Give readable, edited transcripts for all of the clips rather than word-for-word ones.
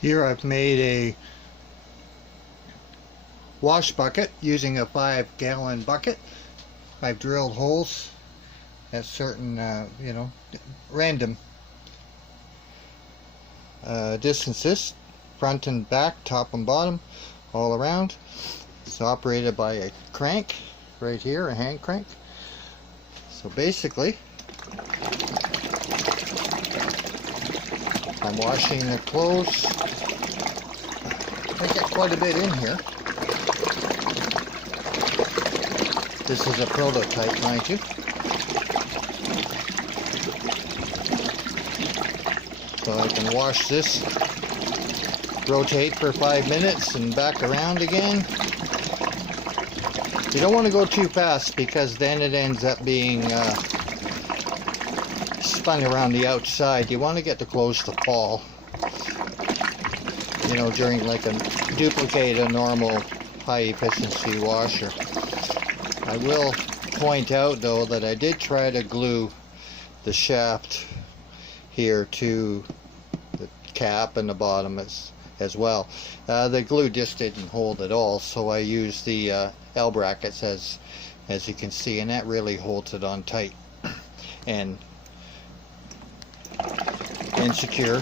Here I've made a wash bucket using a 5-gallon bucket. I've drilled holes at certain, random distances, front and back, top and bottom, all around. It's operated by a crank right here, a hand crank. So basically, I'm washing the clothes. I get quite a bit in here. This is a prototype, mind you. So I can wash this, rotate for 5 minutes and back around again. You don't want to go too fast because then it ends up being spun around the outside. You want to get the clothes to fall, during duplicate a normal high efficiency washer. I will point out though that I did try to glue the shaft here to the cap and the bottom as well. The glue just didn't hold at all, so I used the L brackets as you can see, and that really holds it on tight and secure.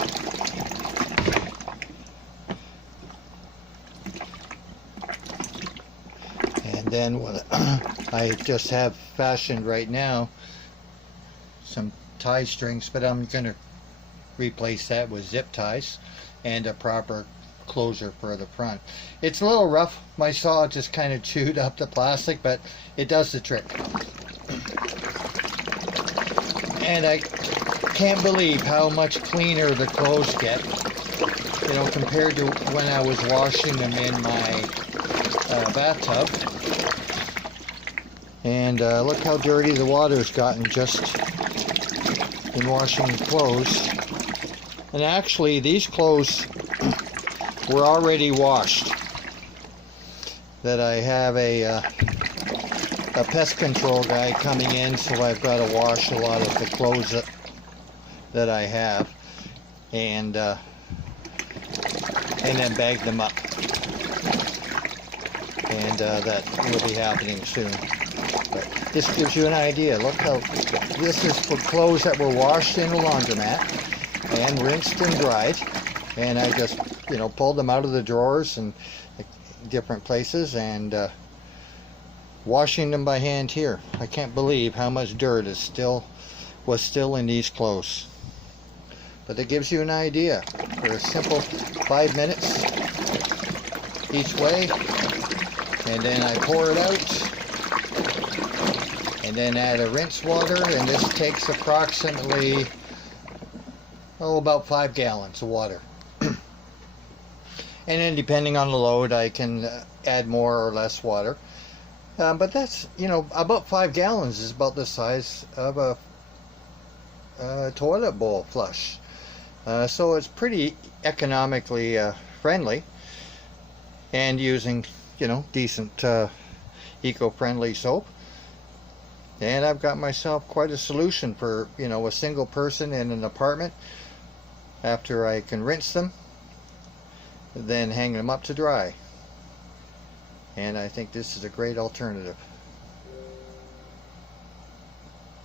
And then what I just have fashioned right now some tie strings, but I'm going to replace that with zip ties and a proper closure for the front. It's a little rough. My saw just kind of chewed up the plastic, but it does the trick. And I can't believe how much cleaner the clothes get, compared to when I was washing them in my bathtub. And look how dirty the water's gotten just in washing the clothes. And actually, these clothes were already washed. That I have a pest control guy coming in, so I've got to wash a lot of the clothes that I have, and then bag them up. And that will be happening soon. But this gives you an idea. Look how this is for clothes that were washed in a laundromat and rinsed and dried, and I just pulled them out of the drawers and different places and washing them by hand here. I can't believe how much dirt was still in these clothes. But it gives you an idea for a simple 5 minutes each way, and then I pour it out and then add a rinse water, and this takes approximately about 5 gallons of water. And then depending on the load I can add more or less water, but that's about 5 gallons is about the size of a toilet bowl flush. So it's pretty economically friendly, and using decent eco-friendly soap. And I've got myself quite a solution for a single person in an apartment. After I can rinse them, then hang them up to dry. And I think this is a great alternative.